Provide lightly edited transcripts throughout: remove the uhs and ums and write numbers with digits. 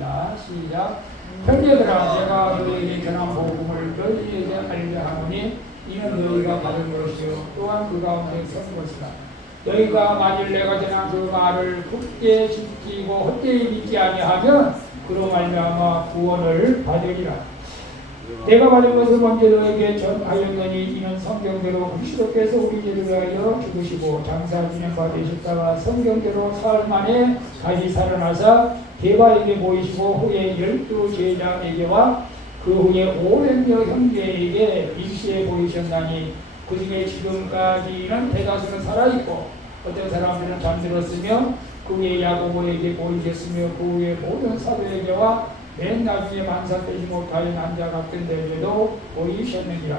읽겠습니다. 시작. 형제들아, 내가 너희에게 전한 복음을 너희에게 알려 하노니 이는 너희가 받은 것이요 또한 그 가운데 선 것이다. 너희가 만일 내가 전한 그 말을 굳게 지키고 헛되이 믿지 아니하면 그로 말미암아 구원을 받으리라. 내가 받은 것을 먼저 너에게 전하였느니 이는 성경대로 그리스도께서 우리 죄를 위하여 죽으시고 장사 지낸 바 되셨다가 성경대로 사흘 만에 다시 살아나사 대바에게 보이시고 후에 12 제자에게와 그 후에 500여 형제에게 일시에 보이셨나니 그 중에 지금까지는 대다수는 살아있고 어떤 사람들은 잠들었으며 그 후에 야고보에게 보이셨으며 그 후에 모든 사도에게와 맨 나중에 만삭되지 못하여 남자 같은 데에도 보이셨느니라.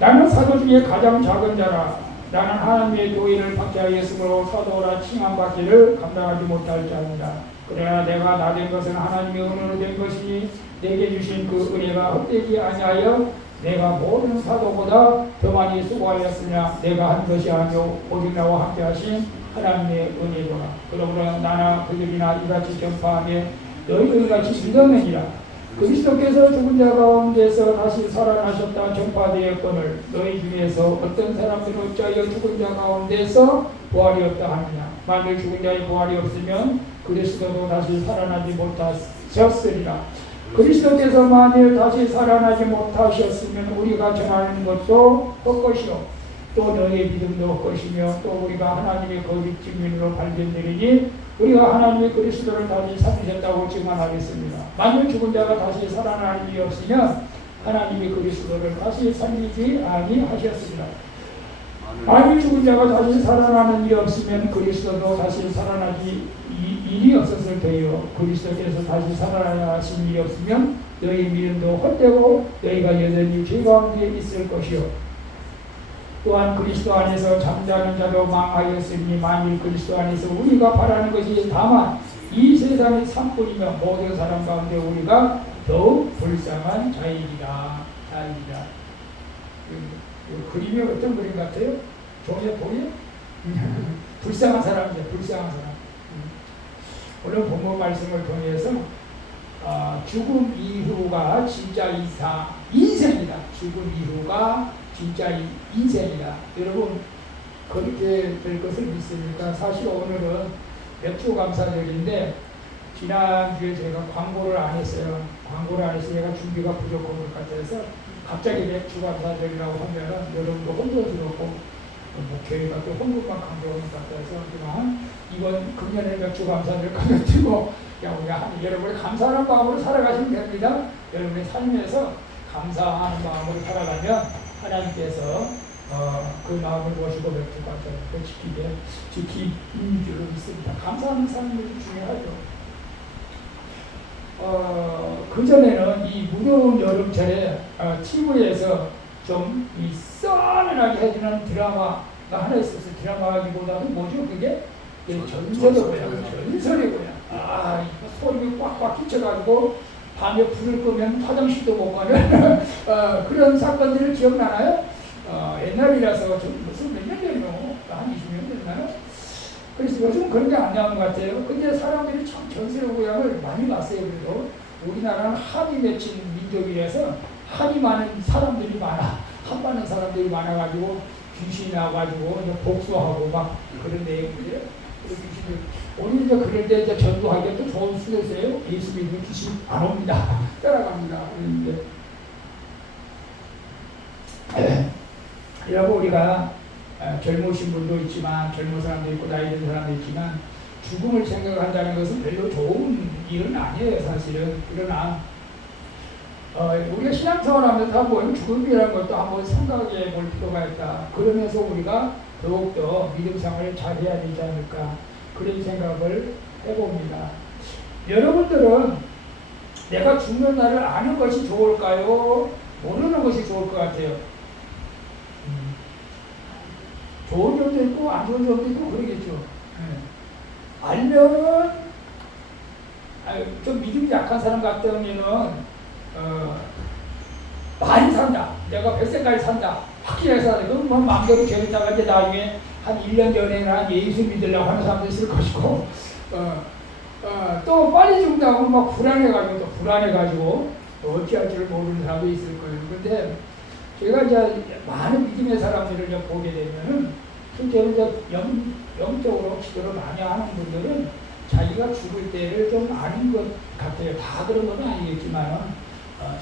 나는 사도 중에 가장 작은 자라. 나는 하나님의 교회를 박해하였으므로 사도라 칭함받기를 감당하지 못할 자입니다. 그러나 내가 나 된 것은 하나님의 은혜로 된 것이니 내게 주신 그 은혜가 헛되지 아니하여 내가 모든 사도보다 더 많이 수고하였으냐 내가 한 것이 아니오 오직 나와 함께 하신 하나님의 은혜로라. 그러므로 나나 그들이나 이같이 전파하며 너희들 같이 믿었느니라. 그리스도께서 죽은 자 가운데서 다시 살아나셨다 전파되었거늘 너희 중에서 어떤 사람들은 어찌하여 죽은 자 가운데서 부활이 없다 하느냐. 만일 죽은 자의 부활이 없으면 그리스도도 다시 살아나지 못하셨으리라. 그리스도께서 만일 다시 살아나지 못하셨으면 우리가 전하는 것도 헛것이요 또 너희의 믿음도 헛것이며 또 우리가 하나님의 거짓 증인으로 발견되리니 우리가 하나님의 그리스도를 다시 살리셨다고 증언하겠습니다. 만일 죽은 자가 다시 살아날 일이 없으면 하나님이 그리스도를 다시 살리지 아니하셨습니다. 만일 죽은 자가 다시 살아나는 일이 없으면 그리스도도 다시 살아나기 일이 없었을 테요. 그리스도께서 다시 살아나신 일이 없으면 너희 믿음도 헛되고 너희가 여전히 죄 가운데 있을 것이요. 또한 그리스도 안에서 잠자는 자도 망하였으니 만일 그리스도 안에서 우리가 바라는 것이 다만 이 세상의 산뿐이며 모든 사람 가운데 우리가 더욱 불쌍한 자이리라. 그림이 어떤 그림 같아요? 종이에 보여? 불쌍한 사람이죠. 불쌍한 사람. 오늘 본문 말씀을 통해서 죽음 이후가 진짜 인생이다. 죽음 이후가 진짜 인생이다. 여러분 그렇게 될 것을 믿습니까? 사실 오늘은 맥주 감사절인데 지난주에 제가 광고를 안 했어요. 광고를 안 해서 제가 준비가 부족한 것 같아서 갑자기 맥주 감사절이라고 하면 여러분도 혼돈스럽고 교회가 또 혼돈만 강조하는 것 같아서 그냥 이번 금년에 맥주 감사절 가르치고 여러분이 감사하는 마음으로 살아가시면 됩니다. 여러분의 삶에서 감사하는 마음으로 살아가면 하나님께서 그 마음을 모시고 맥주 감사를 지키는 줄 믿습니다. 감사하는 삶이 중요하죠. 그전에는 이 무더운 여름철에 TV에서 좀 이 썰하게 해주는 드라마가 하나 있었어요. 드라마기보다는 뭐죠? 그게 전설이고요. 소름이 꽉꽉 끼쳐가지고 밤에 불을 끄면 화장실도 못 가는 그런 사건들을 기억나나요? 옛날이라서 좀 무슨 몇 년 전이요? 한 20년 됐나요? 그래서 요즘 그런 게 안 나오는 것 같아요. 근데 사람들이 참 전세 고향을 많이 갔어요. 그래도 우리나라는 한이 맺힌 민족이라서 한이 많은 사람들이 많아. 한 많은 사람들이 많아가지고 귀신이 나와가지고 복수하고 막 그런 내용들이에요. 우리 이제 그럴 때 이제 전도하기가 또 좋은 수요세요. 예수 믿으면 귀신 안 옵니다. 따라갑니다. 그런데 여러분 우리가 젊으신 분도 있지만 젊은 사람도 있고 나이 든 사람도 있지만 죽음을 생각한다는 것은 별로 좋은 일은 아니에요. 사실은. 그러나 우리가 신앙생활하면서 한번 죽음이라는 것도 한번 생각해 볼 필요가 있다. 그러면서 우리가 더욱더 믿음생활을 잘해야 되지 않을까 그런 생각을 해봅니다. 여러분들은 내가 죽는 날을 아는 것이 좋을까요? 모르는 것이 좋을 것 같아요. 좋은 점도 있고 안 좋은 점도 있고 그러겠죠. 알면은 좀 믿음이 약한 사람 같으면은 많이 산다. 내가 100세까지 산다. 확실하게 산다. 그럼 뭐 마음대로 재밌다가 이제 나중에 한 1년 전에는 예수 믿으려고 하는 사람도 있을 것이고 또 빨리 죽는다고 막 불안해가지고 또 어찌할 줄 모르는 사람도 있을 거예요. 그런데 제가 이제 많은 믿음의 사람들을 이제 보게 되면은 실제로 이제 영적으로 기도를 많이 하는 분들은 자기가 죽을 때를 좀 아는 것 같아요. 다 그런 건 아니겠지만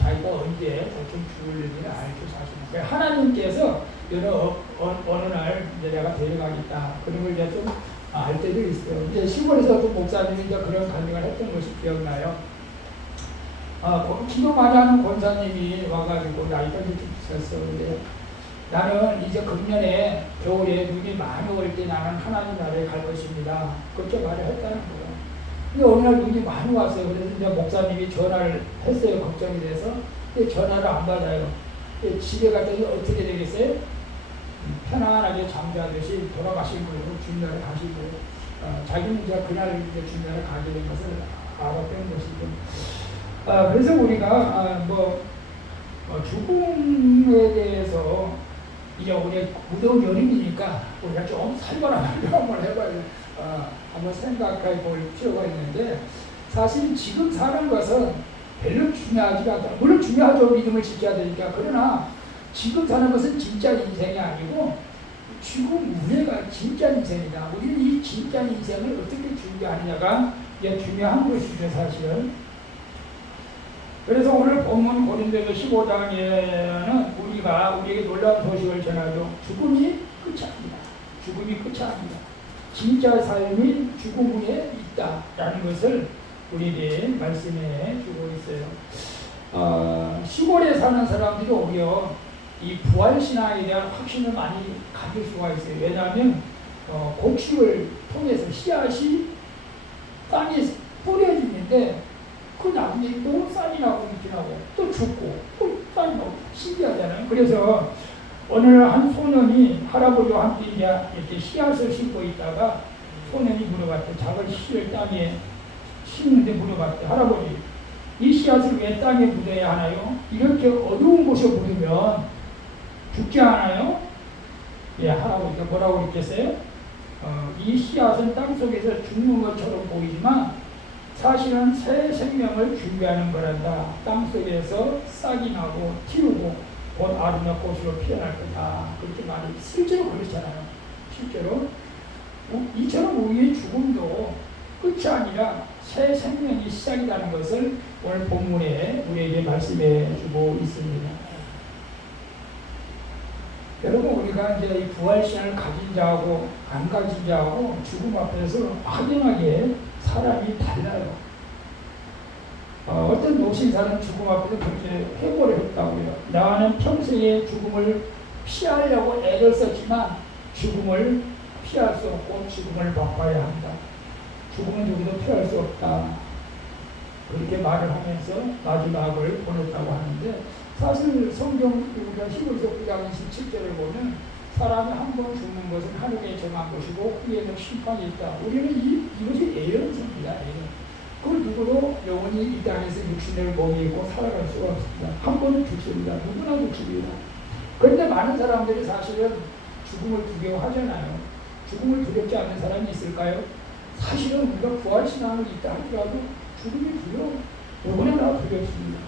자기가 언제 대충 죽을 일을 알죠, 사실은. 그러니까 하나님께서 어느 날 이제 내가 데려가겠다 그런 걸 이제 좀 알 때도 있어요. 이제 시골에서 또 목사님이 이제 그런 간증을 했던 것이 기억나요. 기도 많이 하는 권사님이 와가지고 나이가 좀 있었어. 근데 나는 이제 금년에 겨울에 눈이 많이 올 때 나는 하나님 나라에 갈 것입니다. 그렇게 말을 했다는 거예요. 근데 어느 날 눈이 많이 왔어요. 그래서 이제 목사님이 전화를 했어요. 걱정이 돼서. 근데 전화를 안 받아요. 집에 갔더니 어떻게 되겠어요? 편안하게 잠자듯이 돌아가신 거예요. 주님나라에 가시고 자기는 이제 그날 이제 주님나라에 가게 된 것을 알았던 것이죠. 그래서 우리가 죽음에 대해서 이제 우리 무더운 여름이니까 우리가 좀 살벌한 경험을 해봐야 한번 생각해 볼 필요가 있는데, 사실 지금 사는 것은 별로 중요하지 않다. 물론 중요하죠. 믿음을 지켜야 되니까. 그러나 지금 사는 것은 진짜 인생이 아니고 죽음 후에가 진짜 인생이다. 우리는 이 진짜 인생을 어떻게 준비하느냐가 이게 중요한 것이죠, 사실은. 그래서 오늘 본문 고린도서 15장에는 우리에게 놀라운 소식을 전하죠. 죽음이 끝이 아니다. 죽음이 끝이 아니다. 진짜 삶이 죽음 후에 있다라는 것을 우리에게 말씀해 주고 있어요. 시골에 사는 사람들이 오히려 이 부활신앙에 대한 확신을 많이 가질 수가 있어요. 왜냐하면 곡식을 통해서 씨앗이 땅에 뿌려지는데 그 나중에 또 쌀이 나고 이렇게 나고 또 죽고 또 쌀이 나고 신기하잖아요. 그래서 어느 날 한 소년이 할아버지와 함께 이렇게 씨앗을 심고 있다가 소년이 물어봤대. 작은 씨를 땅에 심는데 물어봤대. 할아버지, 이 씨앗을 왜 땅에 묻어야 하나요? 이렇게 어두운 곳에 묻으면 죽지 않아요? 예, 할아버지가 뭐라고 그랬겠어요? 이 씨앗은 땅속에서 죽는 것처럼 보이지만 사실은 새 생명을 준비하는 거란다. 땅속에서 싹이 나고 튀우고 곧 아름다운 꽃으로 피어날 거다. 그렇게 말이 실제로 그렇잖아요. 실제로 이처럼 우리의 죽음도 끝이 아니라 새 생명이 시작이라는 것을 오늘 본문에 우리에게 말씀해 주고 있습니다. 여러분, 우리가 이제 이 부활신을 가진 자하고 안 가진 자하고 죽음 앞에서 확연하게 사람이 달라요. 어떤 노신사는 죽음 앞에서 그렇게 회고를 했다고요. 나는 평생에 죽음을 피하려고 애를 썼지만 죽음을 피할 수 없고 죽음을 바꿔야 한다. 죽음은 누구도 피할 수 없다. 그렇게 말을 하면서 마지막을 보냈다고 하는데, 사실 성경 우리가 히브리서 9장 27절을 보면 사람이 한 번 죽는 것은 하늘에 정한 것이고 후에는 심판이 있다. 우리는 이것이 예언서입니다. 예언. 그걸 누구도 영원히 이 땅에서 육신을 몸에 입고 살아갈 수가 없습니다. 한 번은 죽습니다. 누구나 죽습니다. 그런데 많은 사람들이 사실은 죽음을 두려워하잖아요. 죽음을 두렵지 않는 사람이 있을까요? 사실은 우리가 부활신앙을 있다 하더라도 죽음이 두려워. 누구나 두렵습니다.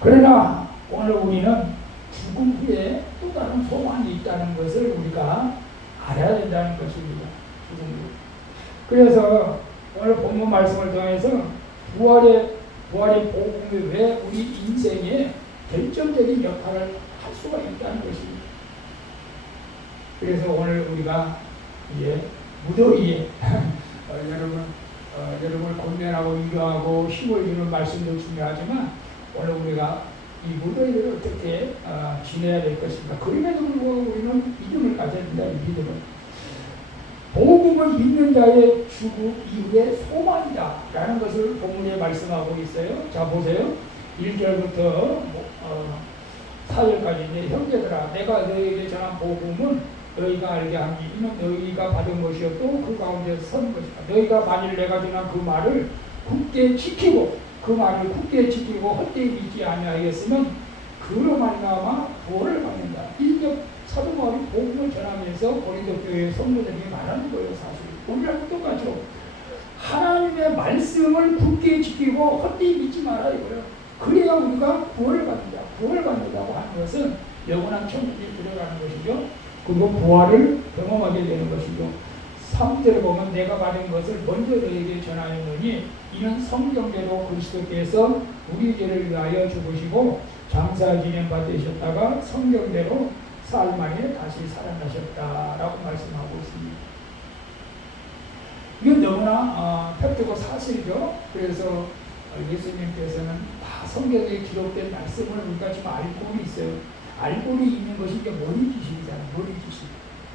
그러나 오늘 우리는 죽음 후에 또 다른 소망이 있다는 것을 우리가 알아야 된다는 것입니다. 죽음 후에. 그래서 오늘 본문 말씀을 통해서 부활의 복음이 왜 우리 인생에 결정적인 역할을 할 수가 있다는 것입니다. 그래서 오늘 우리가 이제 무더위에 여러분을 권면하고 위로하고 힘을 주는 말씀도 중요하지만 오늘 우리가 이 무더위를 어떻게 지내야 될 것인가. 그럼에도 불구하고 우리는 믿음을 가져야 된다. 이 믿음을. 복음을 믿는 자의 죽음 이후에 소망이다 라는 것을 본문에 말씀하고 있어요. 자, 보세요. 1절부터 4절까지인데, 형제들아, 내가 너희에게 전한 복음은 너희가 알게 하니 이는 너희가 받은 것이었고 그 가운데서 선 것이다. 너희가 만일 내가 전한 그 말을 굳게 지키고 헛되이 믿지 아니하였으면 그로 말미암아 구원을 받는다. 이게 사도 바울이 복음을 전하면서 고린도 교회의 성도들에게 말하는 거예요, 사실. 우리랑 똑같죠. 하나님의 말씀을 굳게 지키고 헛되이 믿지 마라 이거예요. 그래야 우리가 구원을 받는다. 구원을 받는다고 하는 것은 영원한 천국에 들어가는 것이죠. 그리고 부활을 경험하게 되는 것이죠. 3절에 보면 내가 받은 것을 먼저 너에게 전하였느니 이는 성경대로 그리스도께서 우리 죄를 위하여 죽으시고 장사 지낸 바 되셨다가 성경대로 사흘 만에 다시 살아나셨다라고 말씀하고 있습니다. 이건 너무나 팩트고 사실이죠. 그래서 예수님께서는 다 성경에 기록된 말씀을 우리가 지금 알고 있어요. 알고 있는 것이 이제 머리 지식이잖아요. 머리 지식.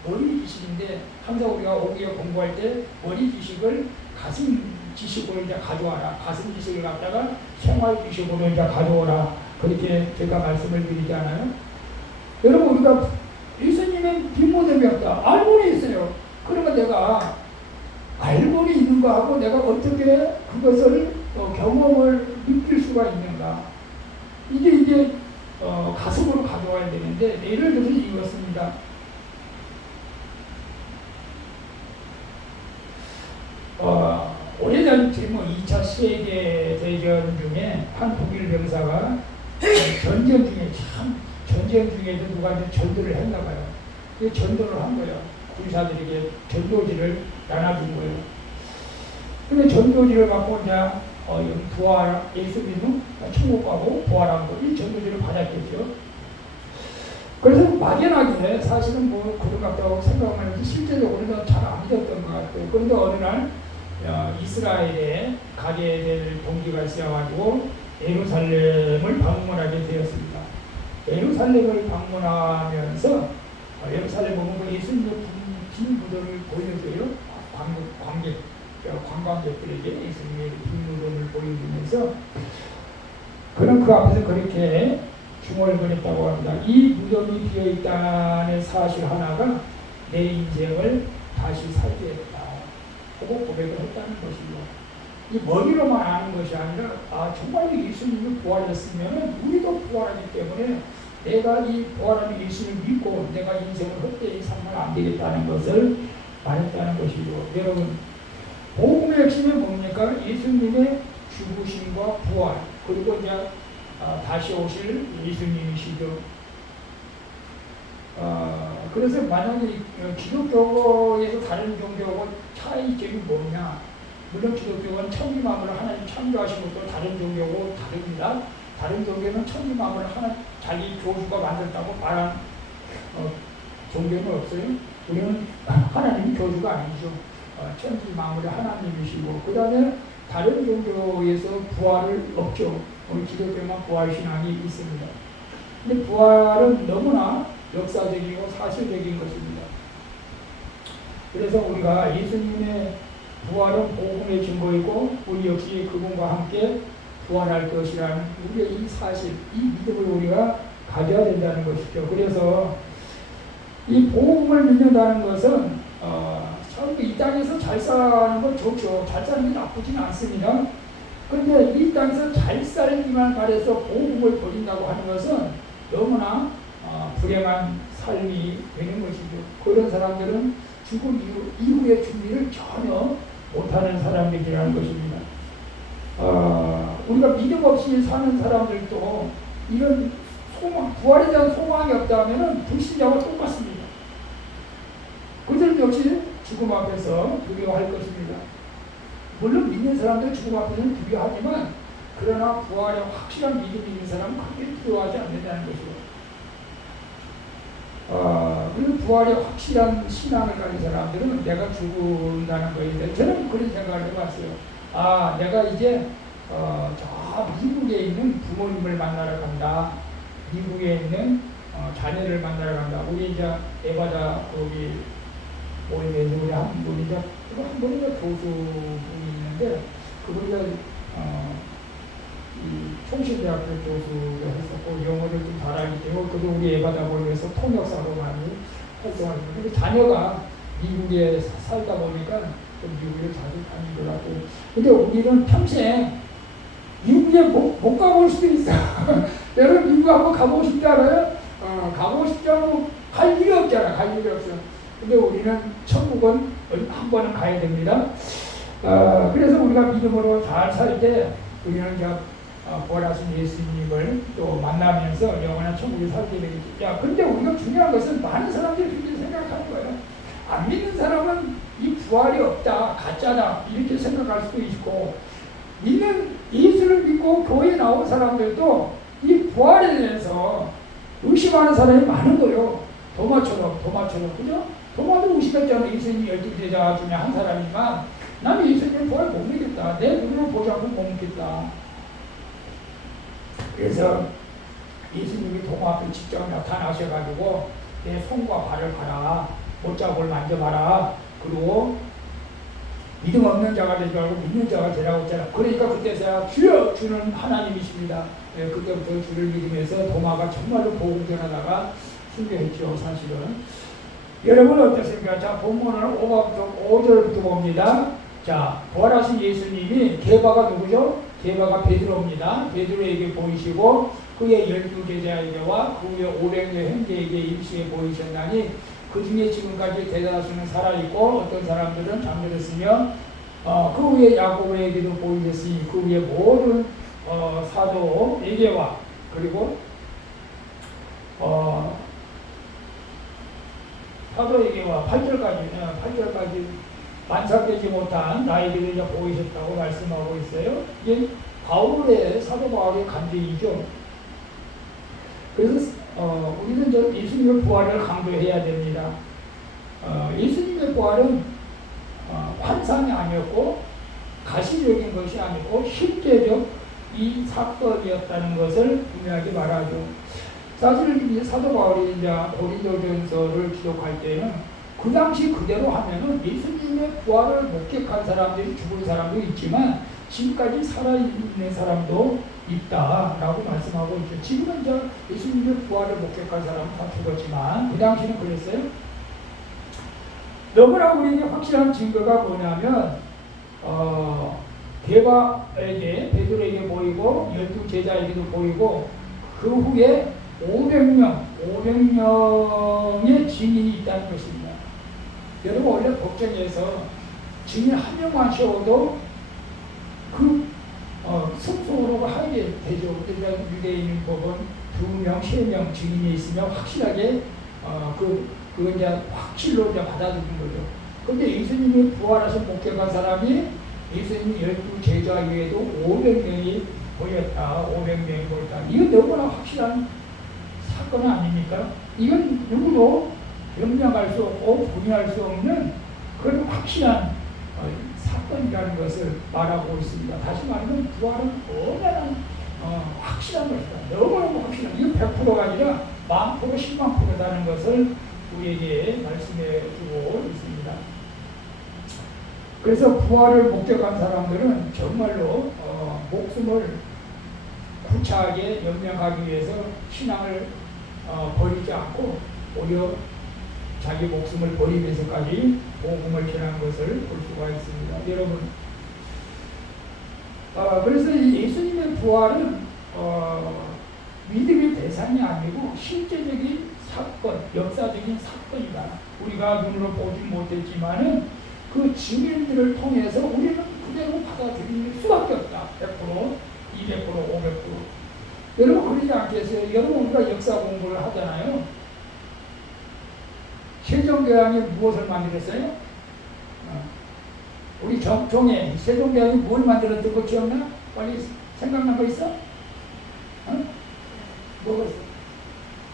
머리 지식인데 항상 우리가 오기에 공부할 때 머리 지식을 가슴 지식으로 이제 가져와라. 가슴 지식을 갖다가 생활 지식으로 이제 가져오라. 그렇게 제가 말씀을 드리지 않아요? 여러분 우리가 예수님의 빈모델이 없다. 알고는 있어요. 그러면 내가 알고는 있는 거하고 내가 어떻게 그것을 경험을 느낄 수가 있는가. 이게 가슴으로 가져와야 되는데 예를 들어서 이것입니다. 오래전 2차 세계대전 중에 한 독일 병사가 전쟁 중에도 누구한테 전도를 했나 봐요. 전도를 한 거예요. 군사들에게 전도지를 나눠준 거예요. 근데 전도지를 갖고 이제 부활, 예수 믿는 천국 가고 부활한 거, 이 전도지를 받았겠죠. 그래서 막연하게 사실은 뭐 그런 것 같다고 생각만 해도 실제적으로는 잘 안 믿었던 것 같아요. 그런데 어느 날 이스라엘에 가게 될 동기가 있어가지고 예루살렘을 방문하게 되었습니다. 예루살렘을 방문하면서 예루살렘 보면 그 예수님의 빈 무덤을 보여줘요. 관광객들에게 예수님의 빈 무덤을 보여주면서 그는 그 앞에서 그렇게 중얼거렸다고 합니다. 이 무덤이 비어있다는 사실 하나가 내 인생을 다시 살게 했다. 그거 고백을 했다는 것이죠. 이 머리로만 아는 것이 아니라 정말 예수님이 부활했으면 우리도 부활하기 때문에 내가 이 부활하는 예수님을 믿고 내가 인생을 헛되이 살면 안 되겠다는 것을 말했다는 것이죠. 여러분 복음의 핵심이 뭡니까? 예수님의 죽으심과 부활 그리고 이제 다시 오실 예수님이시죠. 그래서 만약에 기독교에서 다른 종교하고 차이점이 뭐냐? 물론 기독교는 천지만물을 하나님 창조하신 것도 다른 종교하고 다릅니다. 다른 종교는 천지만물을 자기 교주가 만들었다고 말한 종교는 없어요. 우리는 하나님이 교주가 아니죠. 천지만물의 하나님이시고 그 다음에 다른 종교에서 부활을 없죠. 우리 기독교만 부활신앙이 있습니다. 근데 부활은 너무나 역사적이고 사실적인 것입니다. 그래서 우리가 예수님의 부활은 복음의 증거이고 우리 역시 그분과 함께 부활할 것이라는 우리의 이 사실, 이 믿음을 우리가 가져야 된다는 것이죠. 그래서 이 복음을 믿는다는 것은 참 이 땅에서 잘 사는 건 좋죠. 잘 사는 게 나쁘진 않습니다. 그런데 이 땅에서 잘 살기만 바래서 복음을 버린다고 하는 것은 너무나 불행한 삶이 되는 것이죠. 그런 사람들은 죽음 이후의 준비를 전혀 못하는 사람들이라는 것입니다. 우리가 믿음 없이 사는 사람들도 이런 소망, 부활에 대한 소망이 없다면 불신자와 똑같습니다. 그들 역시 죽음 앞에서 두려워할 것입니다. 물론 믿는 사람들 죽음 앞에서는 두려워하지만 그러나 부활에 확실한 믿음이 있는 사람은 크게 두려워하지 않는다는 것이죠. 그리고 부활에 확실한 신앙을 가진 사람들은 내가 죽는다는 거에 대해 저는 그런 생각을 해봤어요. 내가 이제 저 미국에 있는 부모님을 만나러 간다. 미국에 있는 자녀를 만나러 간다. 우리 이제 에바다 거기 모임에서 우리 한 분이 교수분이 있는데 그분이 이 총신대학교 교수를 했었고 영어를 좀 잘하기 때문에 그도 우리 에바다 모임에서 통역사로 많이 활동하고 근데 자녀가 미국에 살다 보니까 좀 미국에 자주 다니더라고. 근데 우리는 평생 미국에 못 가볼 수도 있어. 여러분 미국 한번 가보고 싶지 않아요? 가보고 싶지 않고 갈 일이 없잖아. 갈 일이 없어. 근데 우리는 천국은 한 번은 가야 됩니다. 그래서 우리가 믿음으로 잘 살 때 우리는 부활하신 예수님을 또 만나면서 영원한 천국에 살게 되겠죠. 근데 우리가 중요한 것은 많은 사람들이 그렇게 생각하는 거예요. 안 믿는 사람은 이 부활이 없다, 가짜다 이렇게 생각할 수도 있고, 믿는 예수를 믿고 교회에 나온 사람들도 이 부활에 대해서 의심하는 사람이 많은 거예요. 도마처럼 그죠? 도마도 의심했잖아요. 예수님 12제자 중에 한 사람이지만 나는 예수님 부활 못 믿겠다. 내 눈으로 보지 않고 못 믿겠다. 그래서 예수님이 도마 앞에 직접 나타나셔가지고 내 손과 발을 봐라, 못자국을 만져봐라, 그리고 믿음 없는 자가 되지 말고 믿는 자가 되라고 했잖아. 그러니까 그때서야 주여 주는 하나님이십니다. 그때부터 주를 믿으면서 도마가 정말로 복음 전하다가 순교했죠. 사실은. 여러분 어떻습니까? 자, 본문은 5절부터 봅니다. 자, 부활하신 예수님이 게바가 누구죠? 게바가 베드로입니다. 베드로에게 보이시고 그의 12제자에게와 그 후에 500여 형제에게 임시에 보이셨나니 그 중에 지금까지 대다수는 살아있고 어떤 사람들은 잠들었으며 그 후에 야고보에게도 보이셨으니 그 후에 모든 사도에게와 그리고 사도에게와 8절까지 만삭되지 못한 나에게도 이제 보이셨다고 말씀하고 있어요. 이게 바울의 사도 바울의 간증이죠. 그래서 우리는 예수님의 부활을 강조해야 됩니다. 예수님의 부활은 환상이 아니었고 가시적인 것이 아니고 실제적 이 사건이었다는 것을 분명하게 말하죠. 사실 이제 사도 바울이 이제 고린도전서를 기록할 때는 그 당시 그대로 하면은 예수님의 부활을 목격한 사람들이 죽은 사람도 있지만 지금까지 살아있는 사람도 있다라고 말씀하고 있죠. 지금은 이제 예수님의 부활을 목격한 사람은 다 죽었지만 그 당시는 그랬어요. 너무나 우리에게 확실한 증거가 뭐냐면 게바에게 베드로에게 보이고 12제자에게도 보이고 그 후에 500명의 증인이 있다는 것입니다. 여러분 원래 법정에서 증인 한 명만 세워도 승소로 하게 되죠. 그러니까 유대인 법은 2명, 3명 증인이 있으면 확실하게 그건 이제 확실로 이제 받아들이는 거죠. 그런데 예수님이 부활하신 목격한 사람이 예수님 12제자 외에도 500명이 보였다. 500명이 보였다. 이건 너무나 확실한 사건 아닙니까? 이건 누구도 변명할 수 없고 부인할 수 없는 그런 확실한 사건이라는 것을 말하고 있습니다. 다시 말하면 부활은 얼마나 확실한 것이다. 너무너무 확실한, 이거 100%가 아니라 10,000%, 100,000%라는 것을 우리에게 말씀해 주고 있습니다. 그래서 부활을 목격한 사람들은 정말로 목숨을 구차하게 연명하기 위해서 신앙을 버리지 않고 오히려 자기 목숨을 버리면서까지 복음을 전한 것을 볼 수가 있습니다. 여러분, 그래서 이 예수님의 부활은 믿음의 대상이 아니고 실제적인 사건, 역사적인 사건이다. 우리가 눈으로 보지 못했지만은 그 증인들을 통해서 우리는 그대로 받아들일 수밖에 없다. 100%, 200%, 500%. 여러분 그러지 않겠어요? 여러분 우리가 역사 공부를 하잖아요. 세종대왕이 무엇을 만들었어요? 우리 종에 세종대왕이 뭘 만들었던 거 기억나? 빨리 생각난 거 있어? 뭐가 있어?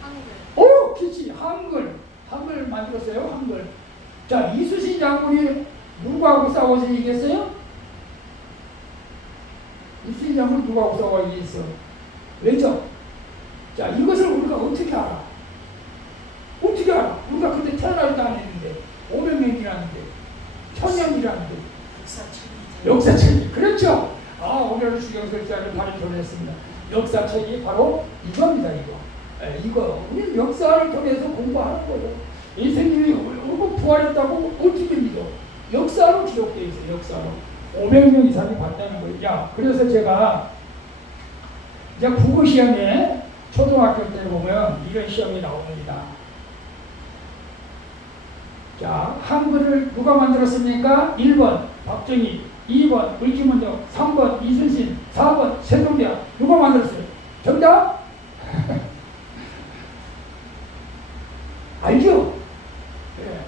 한글. 오, 그치, 한글 만들었어요. 한글. 자, 이순신 장군이 누구하고 싸워서 이겼어요? 이순신 장군 누구하고 싸워서 이겼어? 왜죠? 자, 이것을 우리가 어떻게 알아? 어떻게 알아? 우리가 그때 태어나지도 않았는데 500년이라는데 1000년이라는데 역사책이 그렇죠? 오늘 수경설자를 발표했습니다. 역사책이 바로 이겁니다. 이거 우리는 역사를 통해서 공부하는 거예요. 예수님이 부활했다고 어떻게 믿어? 역사로 기록되어 있어요. 역사로 500명 이상이 봤다는 거예요. 그래서 제가 이제 국어 시험에 초등학교 때 보면 이런 시험이 나옵니다. 자, 한글을 누가 만들었습니까? 1번 박정희, 2번 을지문덕, 3번 이순신, 4번 세종대왕. 누가 만들었어요? 정답? 알죠? 네.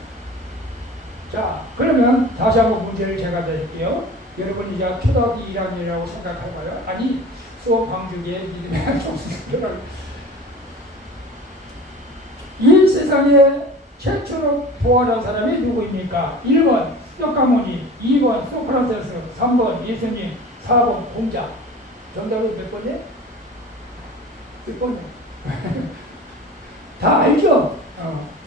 자, 그러면 다시 한번 문제를 제가 드릴게요. 여러분 이제 초등학교 1학년이라고 생각할까요? 아니, 수업 방식에 믿음의 정신을 이 세상에 최초로 부활한 사람이 누구입니까? 1번 석가모니, 2번 소크라테스, 3번 예수님, 4번 공자. 정답은 몇 번이에요? 몇 번이에요? 다 알죠?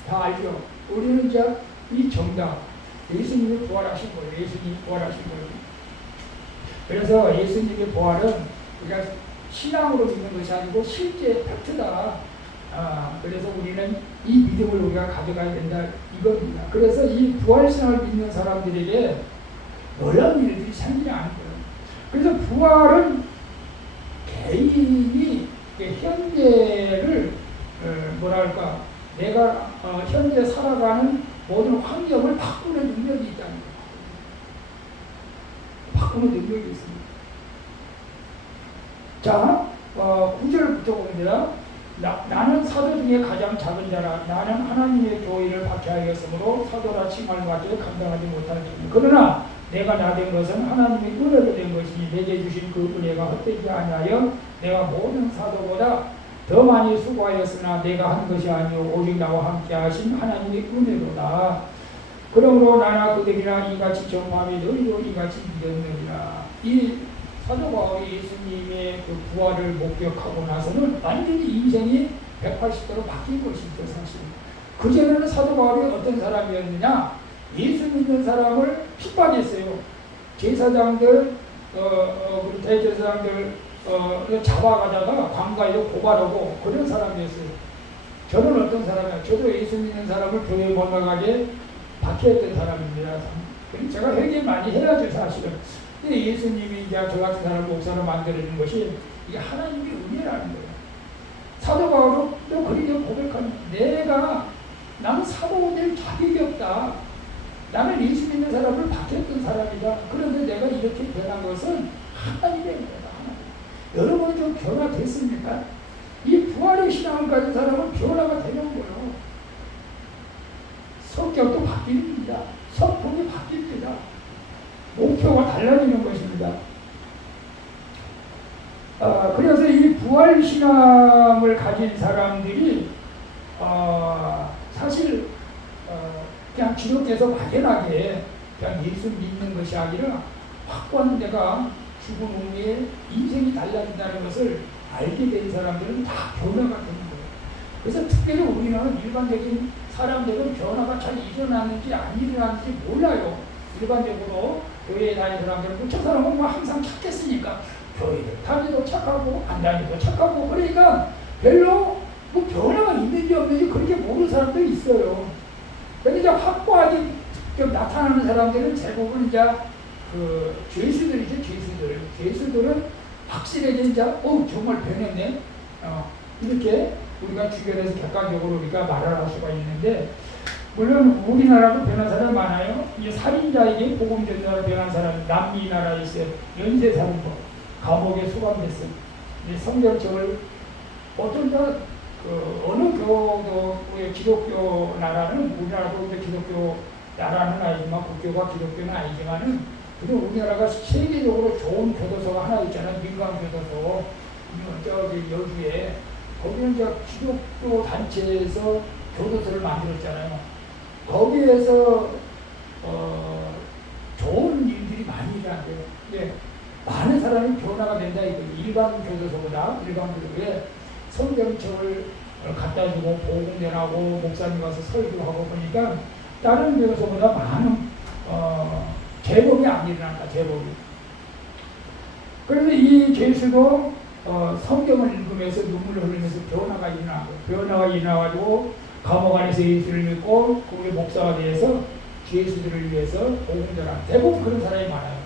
다 알죠? 우리는 이제 이 정답, 예수님이 부활하신 거예요. 예수님이 부활하신 거예요. 그래서 예수님의 부활은 우리가 신앙으로 믿는 것이 아니고 실제 팩트다. 그래서 우리는 이 믿음을 우리가 가져가야 된다 이겁니다. 그래서 이 부활신앙을 믿는 사람들에게 놀라운 일들이 생기지 않은 거예요. 그래서 부활은 개인이 현재를 뭐랄까 내가 현재 살아가는 모든 환경을 바꾸는 능력이 있다는 거예요. 바꾸는 능력이 있습니다. 자, 9절부터 봅니다. 나는 사도 중에 가장 작은 자라. 나는 하나님의 교회를 박해하였으므로 사도라 칭함을 받지 감당하지 못하였으니 그러나 내가 나된 것은 하나님의 은혜로 된 것이니 내게 주신 그 은혜가 헛되지 아니하여 내가 모든 사도보다 더 많이 수고하였으나 내가 한 것이 아니오 오직 나와 함께 하신 하나님의 은혜로다. 그러므로 나나 그들이나 이같이 정함이 너희도 이같이 믿었느니라. 이 사도 바울이 예수님의 그 부활을 목격하고 나서는 완전히 인생이 180도로 바뀐 것이죠, 사실. 그전에는 사도 바울이 어떤 사람이었느냐? 예수 믿는 사람을 핍박했어요. 제사장들, 대제사장들 잡아가다가 관가에서 고발하고 그런 사람이었어요. 저는 어떤 사람이에요? 저도 예수 믿는 사람을 교회에 못 나가게 박해했던 사람입니다. 제가 회개 많이 해야죠, 사실은. 근데 예수님이 이제 저 같은 사람 목사로 만들어주는 것이 이게 하나님의 은혜라는 거예요. 사도 바울은 또 그렇게 고백하는 나는 사도 될 자격이 없다. 나는 예수 믿는 사람을 박했던 사람이다. 그런데 내가 이렇게 변한 것은 하나님의 은혜다. 여러분 좀 변화됐습니까? 이 부활의 신앙을 가진 사람은 변화가 되는 거예요. 성격도 바뀝니다. 성품이 바뀝니다. 목표가 달라지는 것입니다. 그래서 이 부활신앙을 가진 사람들이 사실 그냥 기독교에서 막연하게 그냥 예수 믿는 것이 아니라 확고한 내가 죽은 후에 인생이 달라진다는 것을 알게 된 사람들은 다 변화가 되는 거예요. 그래서 특별히 우리는 일반적인 사람들은 변화가 잘 일어나는지 안 일어나는지 몰라요. 일반적으로 교회에 다니는 사람들은 저 사람은 뭐 항상 착했으니까 교회를 다니도 착하고 안 다니도 착하고 그러니까 별로 뭐 변화가 있는지 없는지 그렇게 모르는 사람들이 있어요. 그런데 이제 확고하게 나타나는 사람들은 대부분 이제 그 죄수들이죠. 죄수들은 확실하게 이제 정말 변했네. 이렇게 우리가 주변에서 객관적으로 우리가 말을 할 수가 있는데 물론 우리나라도 변한 사람이 많아요. 이제 살인자에게 복음 전자로 변한 사람이 남미 나라에 있어요. 연쇄살인범 감옥에 수감됐어요. 성경책을 어떤 어느 교도의 기독교 나라는 우리나라도 기독교 나라는 아니지만 국교가 기독교는 아니지만은 그래도 우리나라가 세계적으로 좋은 교도소가 하나 있잖아요. 민간 교도소. 저기 여주에 거기는 이제 기독교 단체에서 교도소를 만들었잖아요. 거기에서 좋은 일들이 많이 일어나요. 네. 많은 사람이 변화가 된다 이거예요. 일반 교도소보다 일반 교도소에 성경책을 갖다 주고 복음 전하고 목사님 와서 설교하고 보니까 다른 교도소보다 많은 제법이 안 일어난다. 제법이. 그래서 이 죄수도 성경을 읽으면서 눈물을 흘리면서 변화가 일어나가지고 감옥 안에서 예수를 믿고 그의 목사가 되어서 죄수들을 위해서 복음 전하는 대부분 그런 사람이 많아요.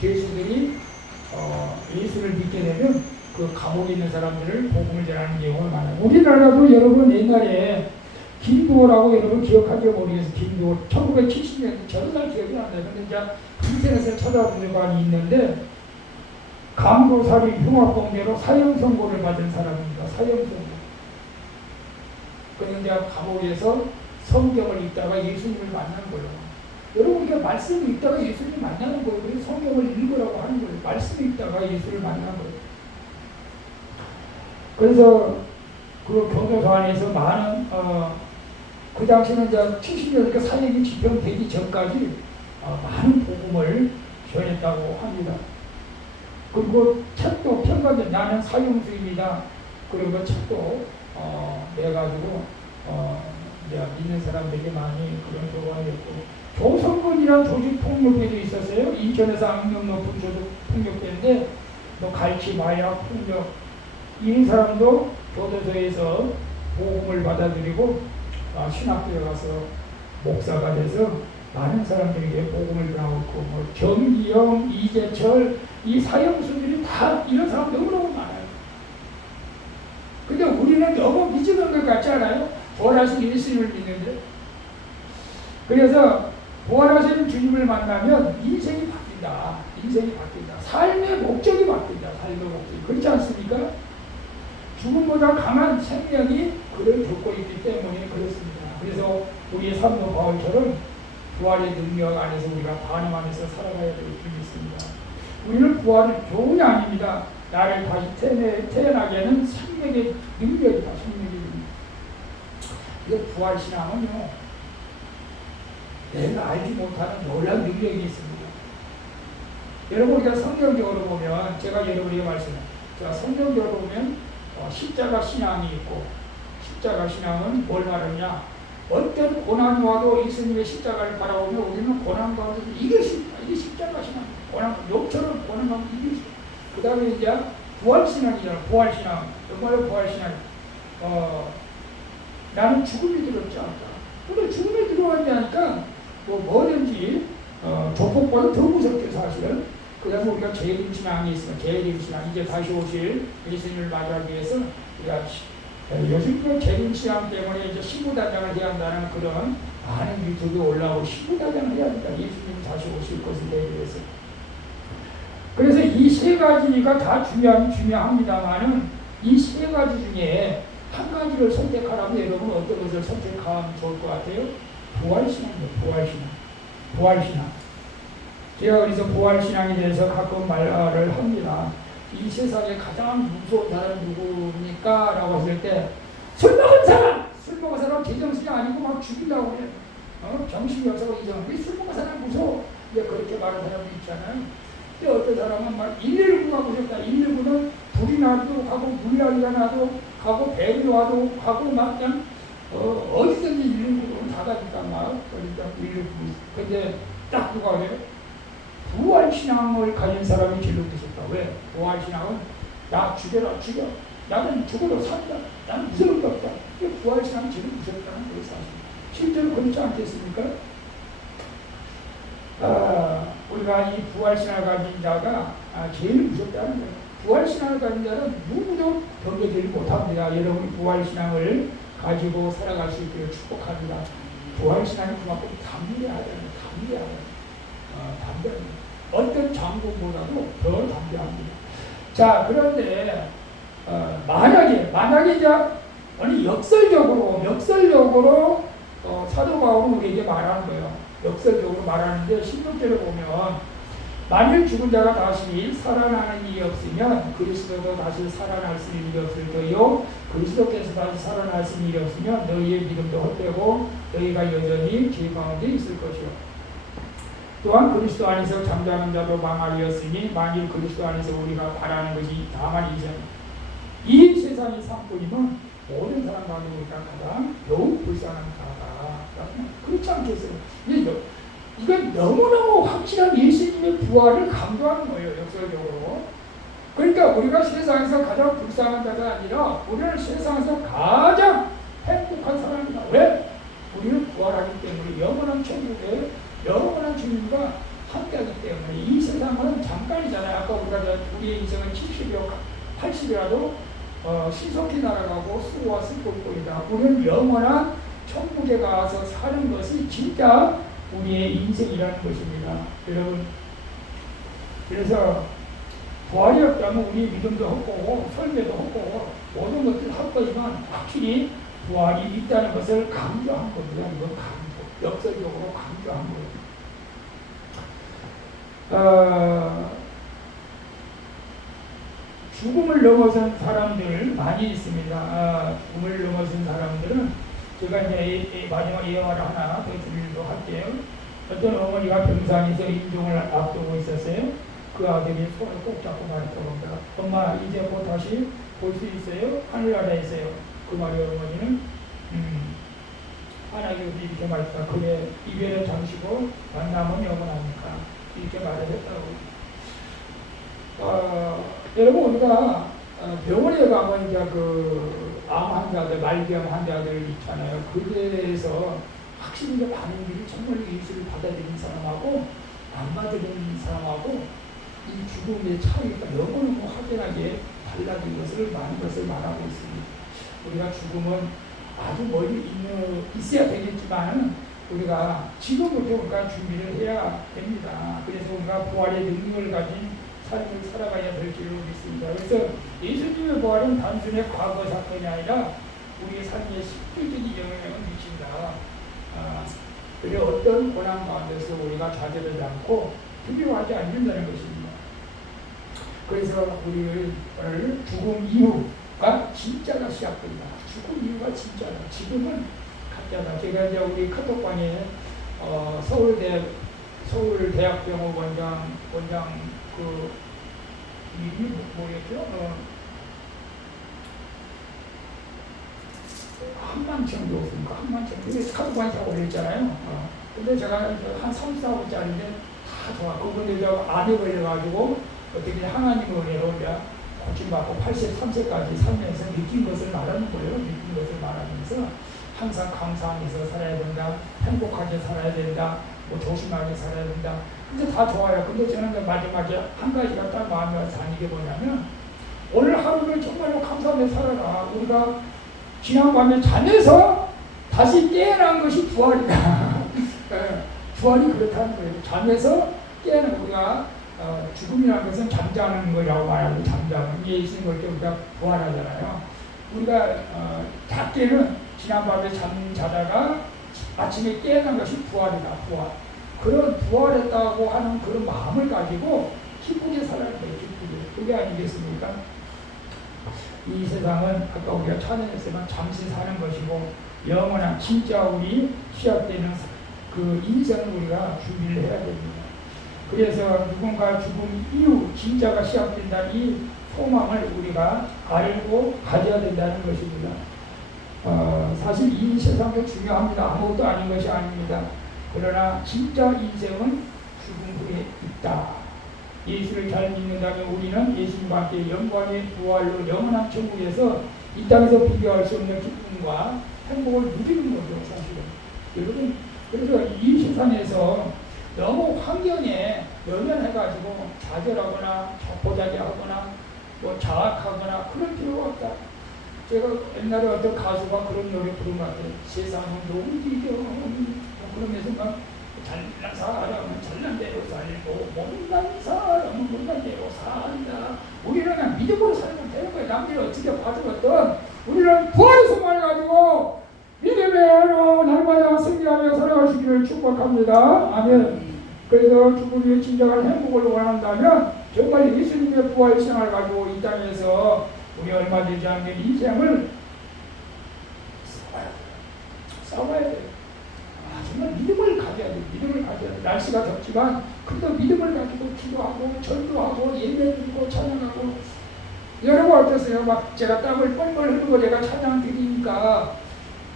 죄수들이 예수를 믿게 되면 그 감옥에 있는 사람들을 복음을 전하는 경우가 많아요. 우리나라도 여러분 옛날에 김두호라고 여러분 기억하지 모르겠어요. 김두호 1970년 저도 잘 기억이 안 나요. 근데 이제 인터넷에 찾아보는 관이 있는데 강도살인 흉악범죄로 사형 선고를 받은 사람입니다. 사형 선고. 그런데 감옥에서 성경을 읽다가 예수님을 만난 거예요. 여러분 이게 말씀을 읽다가 예수님을 만나는 거예요. 그래서 성경을 읽으라고 하는 거예요. 말씀을 읽다가 예수를 만난 거예요. 그래서 그 교도소 안에서 많은 그 당시는 이제 70년대 사형이 집행되기 전까지 많은 복음을 전했다고 합니다. 그리고 책도 평가된 나는 사형수입니다. 그리고 그 책도 내가지고 내가 믿는 사람들에게 많이 그런 교과가 됐고 조선군이란 조직 폭력배도 있었어요. 인천에서 악명 높은 조직 폭력배인데 또 갈치, 마약, 폭력 이 사람도 교도소에서 복음을 받아들이고 신학교에 가서 목사가 돼서 많은 사람들에게 복음을 나오고 뭐 정기영, 이재철 이 사형수들이 다 이런 사람 너무너무 많아요. 근데 우리는 너무 미치는 것 같지 않아요? 부활하신 예수님을 믿는데. 그래서 부활하신 주님을 만나면 인생이 바뀐다. 인생이 바뀐다. 삶의 목적이 바뀐다. 삶의 목적이. 그렇지 않습니까? 죽음보다 강한 생명이 그를 덮고 있기 때문에 그렇습니다. 그래서 우리의 사도 바울처럼 부활의 능력 안에서 우리가 반응하면서 살아가야 될 줄이 있습니다. 우리는 부활은 교훈이 아닙니다. 나를 다시 태어나게 하는 생명의 능력이다. 생명의 능력. 이 부활신앙은요, 내가 알지 못하는 놀라운 능력이 있습니다. 여러분 우리가 성경적으로 보면 제가 여러분에게 말씀해요. 제가 성경적으로 보면 십자가 신앙이 있고 십자가 신앙은 뭘 말하냐? 어떤 고난이 와도 예수님의 십자가를 바라보며 우리는 고난 가운데 이게 십자가 신앙. 고난 욕처럼 고난 가운데 이게 그 다음에 이제 부활신앙이잖아. 부활신앙. 정말로 부활신앙. 나는 죽음이 두렵지 않다. 근데 죽음이 두려워하지 않으니까 뭐든지 조폭보다 더 무섭게 사실은. 그 다음에 우리가 재림신앙이 있으면 재림신앙 이제 다시 오실 예수님을 맞이하기 위해서 우리가 요즘 재림신앙 때문에 이제 신부단장을 해야 한다는 그런 많은 유튜브에 올라오고 신부단장을 해야 한다. 예수님이 다시 오실 것을 대비해서. 그래서 이 세 가지가 다 중요합니다만은 이 세 가지 중에 한 가지를 선택하라면 여러분 어떤 것을 선택하면 좋을 것 같아요? 부활신앙이에요. 부활신앙. 부활신앙. 제가 그래서 부활신앙에 대해서 가끔 말을 합니다. 이 세상에 가장 무서운 사람이 누구입니까? 라고 했을 때 술 먹은 사람! 술 먹은 사람 제정신이 아니고 막 죽이려고 해. 정신이 없어서 이상. 술 먹은 사람 무서워. 이제 그렇게 말하는 사람도 있잖아요. 근데 어떤 사람은 막 119가 무섭다. 119는 불이 나도 가고 물난리가 나도 가고 뱀이 와도 가고 막 그냥 어디든지 119는 다 가니까 막 그러니까 119. 근데 딱 누가 그래요? 부활신앙을 가진 사람이 제일 무섭다. 왜? 부활신앙은 나 죽여라 죽여. 나는 죽어도 산다. 나는 무서울 게 없다. 이게 부활신앙이 제일 무섭다는 거예요. 사실. 실제로 그렇지 않겠습니까? 우리가 이 부활신앙을 가진 자가 제일 무섭다는 거예요. 부활신앙을 가진 자는 누구도 경계되지 못합니다. 여러분 부활신앙을 가지고 살아갈 수 있기를 축복합니다. 부활신앙이 그만큼 담대하다는 담대합니다. 어떤 장군보다도 더 담대합니다. 자, 그런데 만약에 이제 아니 역설적으로 사도 바울은 우리에게 말하는 거예요. 역설적으로 말하는데 16절에 보면 만일 죽은 자가 다시 살아나는 일이 없으면 그리스도도 다시 살아날 수 있는 일이 없을 터요 그리스도께서 다시 살아날 수 있는 일이 없으면 너희의 믿음도 헛되고 너희가 여전히 죄 가운데 있을 것이요. 또한 그리스도 안에서 잠자는 자도 망하리였으니 만일 그리스도 안에서 우리가 바라는 것이 다만 이 세상의 상권이면 모든 사람 가운데 우리가 가장 더욱 불쌍한 자다. 그렇지 않겠어요? 이건 너무너무 확실한 예수님의 부활을 강조하는 거예요. 역설적으로. 그러니까 우리가 세상에서 가장 불쌍한 자가 아니라 우리는 세상에서 가장 행복한 사람이다. 왜? 우리는 부활하기 때문에 영원한 천국에 영원한 주님과 함께하기 때문에 이 세상은 잠깐이잖아요. 아까 우리의 인생은 70여, 80이라도 신속히 날아가고 수고와 슬픔뿐이다. 우리는 영원한 천국에 가서 사는 것이 진짜 우리의 인생이라는 것입니다. 여러분, 그래서 부활이 없다면 우리 믿음도 헛되고 설교도 헛되고 모든 것들 헛되지만 확실히 부활이 있다는 것을 강조한 겁니다. 이건 강조, 역설적으로 강조한 거예요. 죽음을 넘어선 사람들 많이 있습니다. 죽음을 넘어선 사람들은 제가 이제 마지막 예화를 하나 더 드리려고 할게요. 어떤 어머니가 병상에서 임종을 앞두고 있었어요. 그 아들이 손을 꼭 잡고 말했다고 합니다. 엄마, 이제 곧 다시 볼 수 있어요? 하늘나라에 있어요. 그 말에 어머니는 하나님께서 이렇게 말했다. 그래, 이별은 잠시고 만남은 영원하니까 이렇게 말을 했다고. 여러분, 우리가 병원에 가면 이제 그 암 환자들, 말기암 환자들 있잖아요. 그래서 확실히 이제 반응들이 정말 예수를 받아들인 사람하고 안 받아들인 사람하고 이 죽음의 차이가 너무너무 확연하게 달라진 것을 많은 것을 말하고 있습니다. 우리가 죽음은 아주 멀리 있어야 되겠지만 우리가 지금부터 우리가 준비를 해야 됩니다. 그래서 우리가 부활의 능력을 가진 삶을 살아가야 될 줄로 믿습니다. 그래서 예수님의 부활은 단순히 과거 사건이 아니라 우리의 삶에 실질적인 영향을 미친다. 그래 어떤 고난 가운데서 우리가 좌절하지 않고 두려워하지 않는다는 것입니다. 그래서 우리를 죽음 이후가 진짜가 시작된다. 죽음 이후가 진짜다. 지금은 가짜다. 제가 이제 우리 카톡방에 서울대학병원 원장 그 이름이 뭐였죠? 한만청 교수인가? 한만청. 그래서 카톡방에 제가 올렸잖아요. 근데 제가 한 3, 4분짜리인데 다 좋아. 그분들 암에 걸려가지고 어떻게 하나님의 은혜로 고침받고 83세까지 살면서 느낀 것을 말하는 거예요. 느낀 것을 말하면서 항상 감사하면서 살아야 된다. 행복하게 살아야 된다. 뭐 조심하게 살아야 된다. 근데 다 좋아요. 근데 저는 마지막에 한 가지가 딱 마음에 와서 하는 게 뭐냐면 오늘 하루를 정말로 감사하며 살아라. 우리가 지난밤에 잠에서 다시 깨어난 것이 부활이다. 부활이 그렇다는 거예요. 잠에서 깨어난 우리가 죽음이라는 것은 잠자는 거라고 말하고 잠자는 예수님 볼 때 우리가 부활하잖아요. 우리가 작게는 지난밤에 잠자다가 아침에 깨어난 것이 부활이다. 부활. 그런 부활했다고 하는 그런 마음을 가지고 기쁘게 살아야 돼요. 기쁘게. 그게 아니겠습니까? 이 세상은 아까 우리가 찬양했지만 잠시 사는 것이고 영원한 진짜 우리 시작되는 그 인생을 우리가 준비를 해야 됩니다. 그래서 누군가 죽음 이후 진짜가 시작된다는 이 소망을 우리가 알고 가져야 된다는 것입니다. 사실 이 세상도 중요합니다. 아무것도 아닌 것이 아닙니다. 그러나 진짜 인생은 죽음 후에 있다. 예수를 잘 믿는다면 우리는 예수님과 함께 영광의 부활로 영원한 천국에서 이 땅에서 비교할 수 없는 기쁨과 행복을 누리는 거죠. 사실은. 여러분, 그래서 이 세상에서 너무 환경에 연연해가지고 좌절하거나 보자기하거나 뭐 자학하거나 그럴 필요가 없다. 제가 옛날에 어떤 가수가 그런 노래 부른 것 같아요. 세상은 너무 지겨운 그러면서 막 잘난 사람은 잘난 대로 살고 못난 사람은 못난 대로 산다. 우리는 그냥 믿음으로 살면 되는 거예요. 남들이 어떻게 봐주었던 우리는 부활의 소망을 가지고 믿음으로 날마다 승리하며 살아가시기를 축복합니다. 아멘. 그래서 죽음의 진정한 행복을 원한다면 정말 예수님의 부활 생활을 가지고 이 땅에서 우리 얼마 되지 않는 인생을 싸워야 돼요. 정말 믿음을 가져야 돼요. 믿음을 가져야 돼요. 날씨가 덥지만 그래도 믿음을 가지고 기도하고 전도하고 예배드리고 찬양하고. 여러분 어떠세요? 막 제가 땀을 뻘뻘 흘리고 내가 찬양 드리니까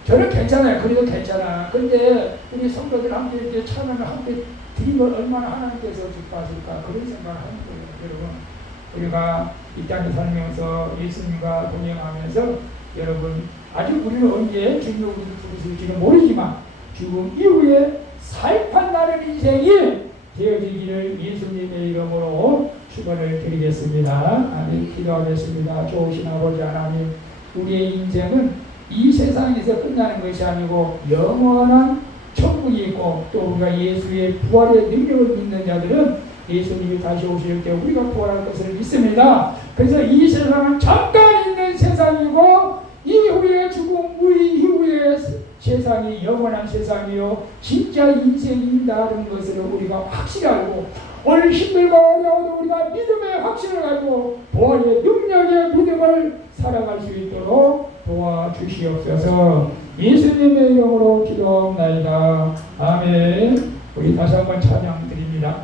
저는 괜찮아요. 그래도 괜찮아. 근데 우리 성도들 함께 이렇게 찬양을 함께 드리면 얼마나 하나님께서 기뻐하실까 그런 생각을 하는 거예요. 여러분 우리가 이 땅에 살면서 예수님과 동행하면서 여러분 아직 우리는 언제 주님을 부르실지는 모르지만 죽음 이후에 살판나는 인생이 되어지기를 예수님의 이름으로 축원을 드리겠습니다. 아멘. 기도하겠습니다. 좋으신 아버지 하나님, 우리의 인생은 이 세상에서 끝나는 것이 아니고 영원한 천국이 있고, 또 우리가 예수의 부활의 능력을 믿는 자들은 예수님이 다시 오실 때 우리가 부활할 것을 믿습니다. 그래서 이 세상은 잠깐 있는 세상이고, 이후에 죽음 이후의 세상이 영원한 세상이요 진짜 인생이다는 것을 우리가 확실히 알고, 오늘 힘들고 어려워도 우리가 믿음의 확신을 가지고 부활의 능력의 믿음을 살아갈 수 있도록 도와주시옵소서. 예수님의 이름으로 기도합나이다. 아멘. 우리 다시 한번 찬양 드립니다.